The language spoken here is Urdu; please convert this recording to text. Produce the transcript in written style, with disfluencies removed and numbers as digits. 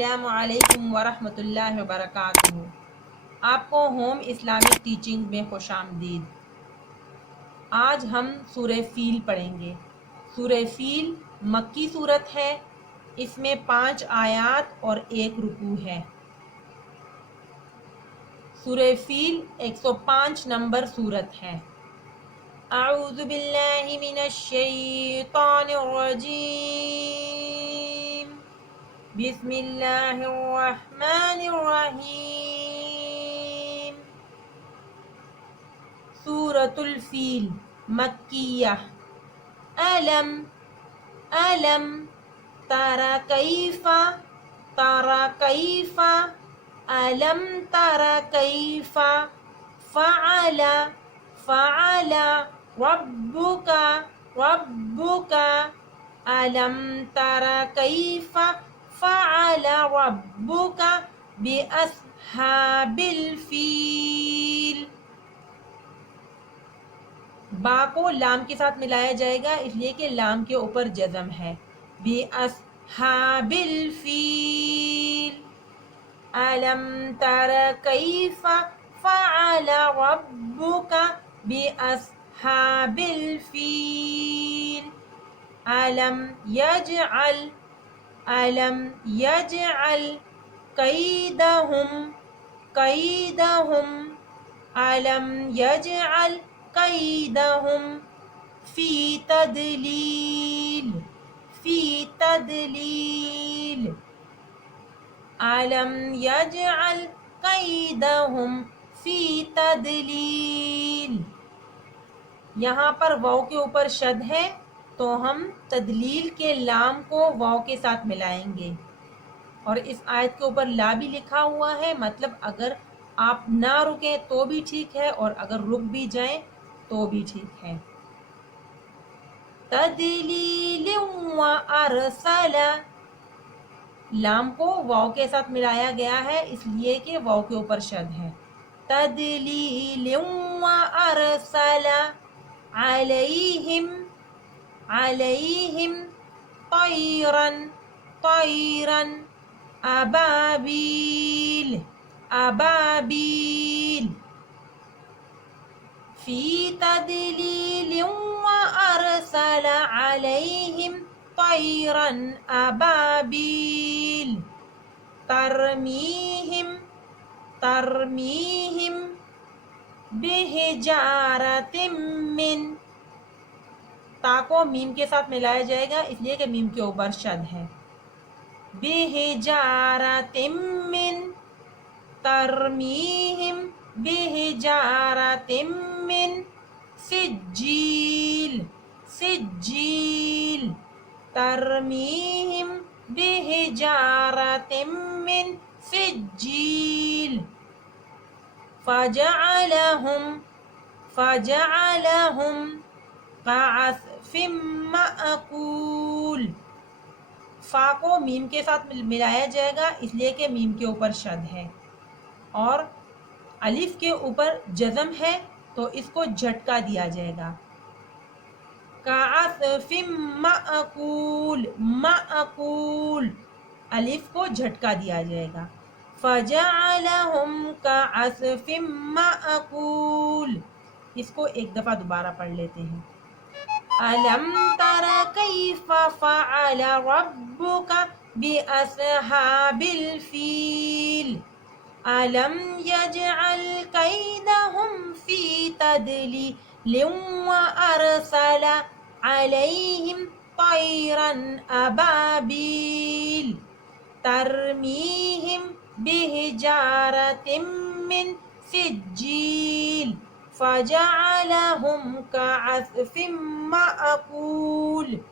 السلام علیکم ورحمۃ اللہ وبرکاتہ۔ آپ کو ہوم اسلامک ٹیچنگ میں خوش آمدید۔ آج ہم سورہ فیل پڑھیں گے۔ سورہ فیل مکی سورت ہے۔ اس میں 5 آیات اور 1 رکوع ہے۔ سورہ فیل 105 نمبر سورت ہے۔ اعوذ باللہ من الشیطان الرجیم، بسم اللہ الرحمن الرحیم۔ سورۃ الفیل مکیہ۔ علم تر کیف علم تر کیف فعل ربک علم تر کیف فعل ربک باصحاب الفیل۔ با کو لام کے ساتھ ملایا جائے گا، اس لیے کہ لام کے اوپر جزم ہے۔ باصحاب الفیل علم تر کیف فعل ربک باصحاب الفیل علم یجعل کیدہم علم یجعل کیدہم فی تدلیل علم یجعل کیدہم فی تدلیل۔ یہاں پر واو کے اوپر شد ہے، تو ہم تدلیل کے لام کو واو کے ساتھ ملائیں گے، اور اس آیت کے اوپر لا بھی لکھا ہوا ہے، مطلب اگر آپ نہ رکیں تو بھی ٹھیک ہے اور اگر رک بھی جائیں تو بھی ٹھیک ہے۔ تدلیل و ارسل، لام کو واو کے ساتھ ملایا گیا ہے اس لیے کہ واو کے اوپر شد ہے۔ تدلیل و ارسل علیہم طیرا ابابیل فی تدلیل و ارسل علیہم طیرا ابابیل ترمیہم بحجارۃ من، تا کو میم کے ساتھ ملایا جائے گا اس لیے کہ میم کے اوپر شد ہے۔ بحجارۃ من ترمیہم بحجارۃ من سجیل ترمیہم بحجارۃ من سجیل فجعلہم کعصف مأکول، فا کو میم کے ساتھ ملایا جائے گا اس لیے کہ میم کے اوپر شد ہے، اور الف کے اوپر جزم ہے تو اس کو جھٹکا دیا جائے گا۔ کعصف مأکول الف کو جھٹکا دیا جائے گا۔ فجعلہم کعصف مأکول، اس کو ایک دفعہ دوبارہ پڑھ لیتے ہیں۔ علم تر کیف فعل ربک باصحاب الفیل علم یجعل کیدہم فی تدلیل و ارسل علیہم طیرا ابابیل ترمیہم بحجارۃ من سجیل فجعلہم کعصف مأکول۔